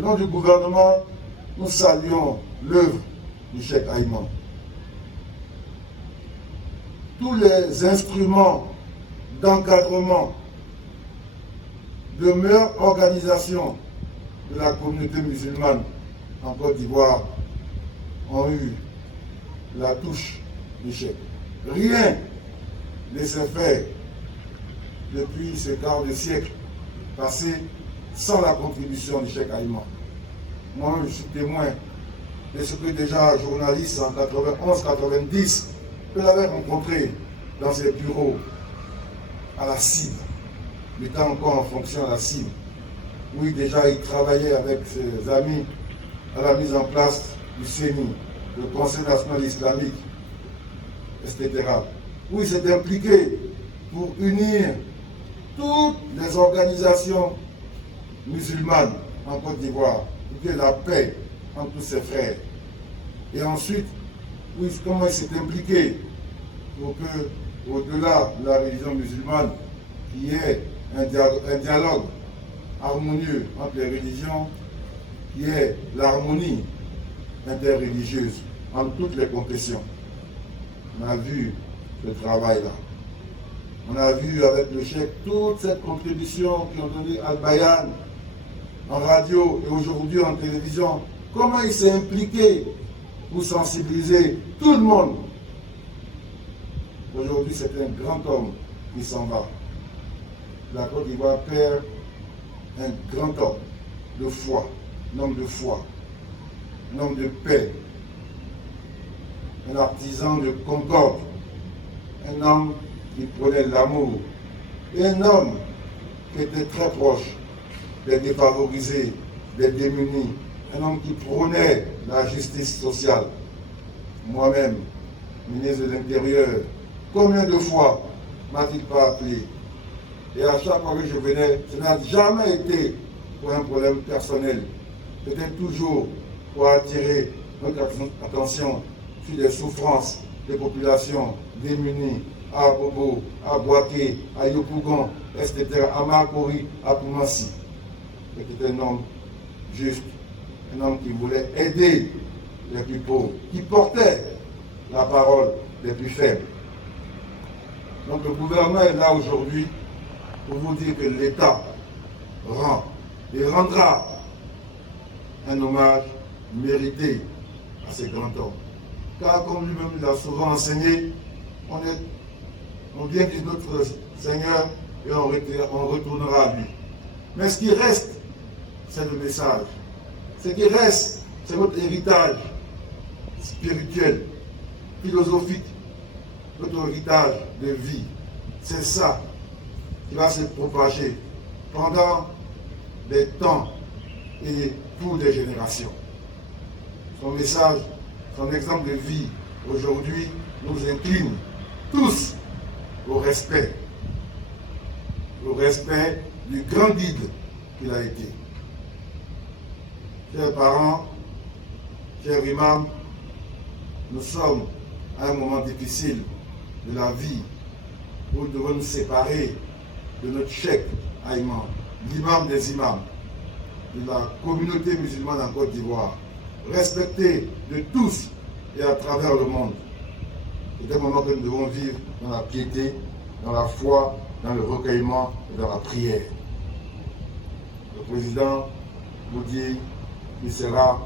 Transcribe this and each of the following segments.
Au nom du gouvernement, nous saluons l'œuvre du Cheikh Ayman. Tous les instruments d'encadrement, de meilleure organisation de la communauté musulmane en Côte d'Ivoire ont eu la touche du Cheikh. Rien ne s'est fait depuis ce quart de siècle passé sans la contribution du Cheikh Ayman. Moi, je suis témoin de ce que déjà journaliste en 91-90, je l'avais rencontré dans ses bureaux à la CIB, il était encore en fonction à la CIB. Oui, déjà il travaillait avec ses amis à la mise en place du CENI, le Conseil national islamique, etc. Oui, il s'est impliqué pour unir toutes les organisations musulmanes en Côte d'Ivoire, pour qu'il y ait la paix entre tous ses frères. Et ensuite, oui, comment il s'est impliqué pour que, au-delà de la religion musulmane, qu'il y ait un dialogue harmonieux entre les religions, qui est l'harmonie interreligieuse entre toutes les confessions. On a vu ce travail-là. On a vu avec le Cheikh toute cette contribution qui ont donné Al-Bayan en radio et aujourd'hui en télévision. Comment il s'est impliqué pour sensibiliser tout le monde. Aujourd'hui, c'est un grand homme qui s'en va. La Côte d'Ivoire perd un grand homme de foi, un homme de foi, un homme de paix, un artisan de concorde, un homme qui prenait l'amour et un homme qui était très proche des défavorisés, des démunis, un homme qui prônait la justice sociale. Moi-même, ministre de l'Intérieur, combien de fois m'a-t-il pas appelé? Et à chaque fois que je venais, ce n'a jamais été pour un problème personnel. C'était toujours pour attirer notre attention sur les souffrances des populations démunies, à Bobo, à Boaké, à Yopougon, etc., à Makori, à Poumassi. C'était un homme juste, un homme qui voulait aider les plus pauvres, qui portait la parole des plus faibles. Donc le gouvernement est là aujourd'hui pour vous dire que l'État rend et rendra un hommage mérité à ces grands hommes. Car comme lui-même l'a souvent enseigné, on vient de notre Seigneur et on retournera à lui. Mais ce qui reste, c'est le message. Ce qui reste, c'est votre héritage spirituel, philosophique, votre héritage de vie. C'est ça qui va se propager pendant des temps et pour des générations. Son message, son exemple de vie, aujourd'hui, nous incline tous au respect du grand guide qu'il a été. Chers parents, chers imams, nous sommes à un moment difficile de la vie où nous devons nous séparer de notre Cheikh Ayman, l'imam des imams, de la communauté musulmane en Côte d'Ivoire, respecté de tous et à travers le monde. C'est un moment que nous devons vivre dans la piété, dans la foi, dans le recueillement et dans la prière. Le président vous dit qu'il sera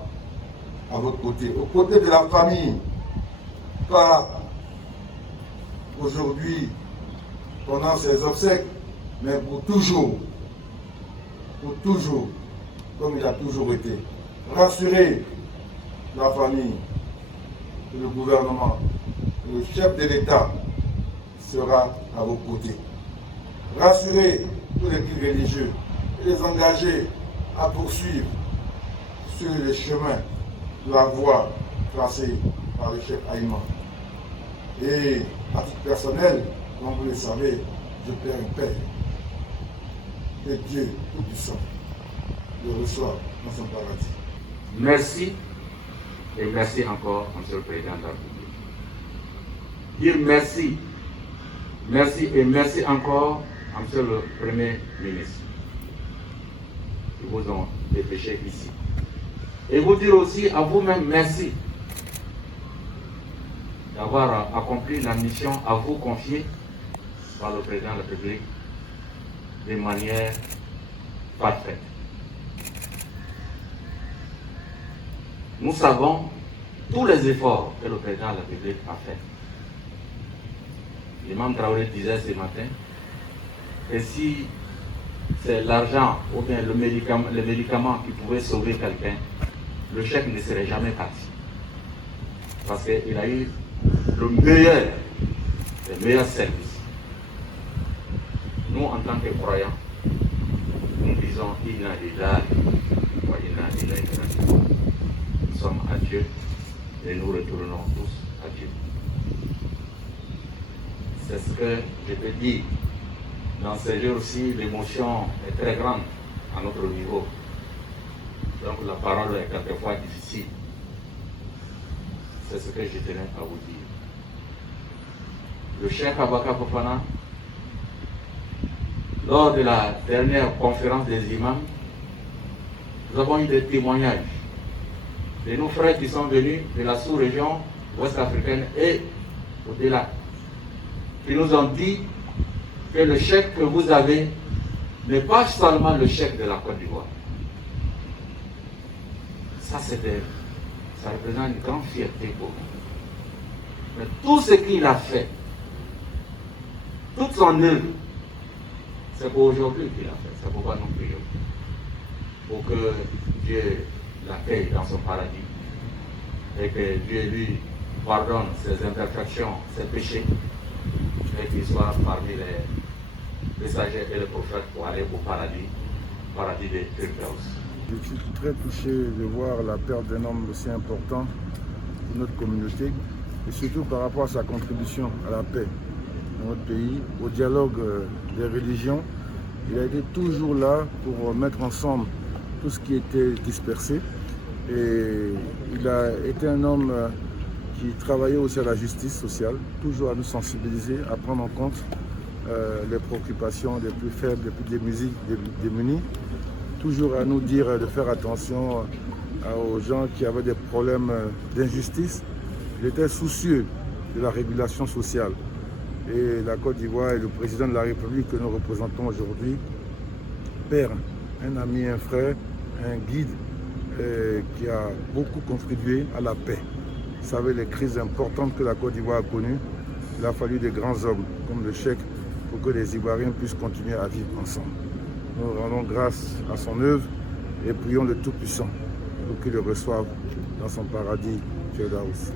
à votre côté, aux côtés de la famille, pas aujourd'hui pendant ses obsèques, mais pour toujours, comme il a toujours été. Rassurer la famille, le gouvernement, le chef de l'État sera à vos côtés. Rassurer tous les guides religieux et les engager à poursuivre sur les chemins, la voie tracée par le Cheikh Ayman. Et à titre personnel, comme vous le savez, je perds un père. Et Dieu Tout-Puissant le reçoit dans son paradis. Merci et merci encore, Monsieur le Président de la République. Dire merci, merci et merci encore à Monsieur le Premier ministre qui vous ont dépêché ici. Et vous dire aussi à vous-même merci d'avoir accompli la mission à vous confiée par le président de la République de manière parfaite. Nous savons tous les efforts que le président de la République a fait. L'imam Traoré disait ce matin que si c'est l'argent ou bien le médicament qui pouvait sauver quelqu'un, le chèque ne serait jamais parti. Parce qu'il a eu les meilleurs services. Nous, en tant que croyants, nous disons Inna lillahi wa inna ilayhi raji'un. Nous sommes à Dieu et nous retournons tous à Dieu. C'est ce que je peux dire. Dans ces jours-ci, l'émotion est très grande à notre niveau. Donc la parole est quelquefois difficile. C'est ce que je tenais à vous dire. Le Cheikh Abaka Fofana, lors de la dernière conférence des imams, nous avons eu des témoignages de nos frères qui sont venus de la sous-région ouest-africaine et au-delà, qui nous ont dit que le chèque que vous avez n'est pas seulement le chèque de la Côte d'Ivoire. Ça représente une grande fierté pour nous. Mais tout ce qu'il a fait, toute son œuvre, c'est pour aujourd'hui qu'il a fait, c'est pourquoi nous prions. Pour que Dieu l'accueille dans son paradis et que Dieu lui pardonne ses imperfections, ses péchés et qu'il soit parmi les messagers et les prophètes pour aller au paradis des Firdaus. Je suis très touché de voir la perte d'un homme aussi important pour notre communauté et surtout par rapport à sa contribution à la paix dans notre pays, au dialogue des religions. Il a été toujours là pour mettre ensemble tout ce qui était dispersé et il a été un homme qui travaillait aussi à la justice sociale, toujours à nous sensibiliser, à prendre en compte les préoccupations des plus faibles, des plus démunis, toujours à nous dire de faire attention aux gens qui avaient des problèmes d'injustice. Il était soucieux de la régulation sociale. Et la Côte d'Ivoire et le président de la République que nous représentons aujourd'hui perd un ami, un frère, un guide qui a beaucoup contribué à la paix. Vous savez, les crises importantes que la Côte d'Ivoire a connues, il a fallu des grands hommes comme le Cheikh pour que les Ivoiriens puissent continuer à vivre ensemble. Nous rendons grâce à son œuvre et prions le Tout-Puissant pour qu'il le reçoive dans son paradis Firdaus.